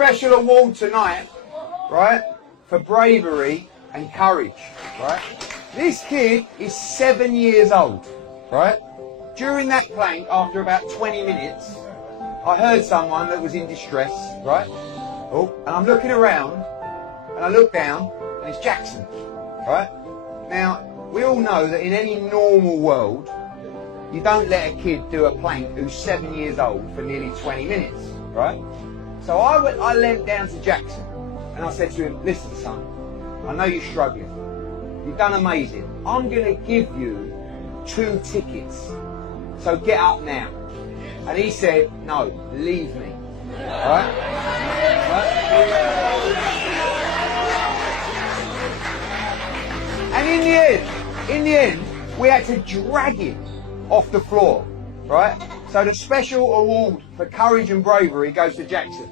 special award tonight, right, for bravery and courage, right? This kid is 7 years old, right? During that plank, after about 20 minutes, I heard someone that was in distress, right? Oh, and I'm looking around, and I look down, and it's Jackson, right? Now, we all know that in any normal world, you don't let a kid do a plank who's 7 years old for nearly 20 minutes, right? So I leant down to Jackson, and I said to him, listen, son, I know you're struggling. You've done amazing. I'm going to give you 2 tickets. So get up now. And he said, no, leave me. Right? And in the end, we had to drag him off the floor. Right? So the special award for courage and bravery goes to Jackson.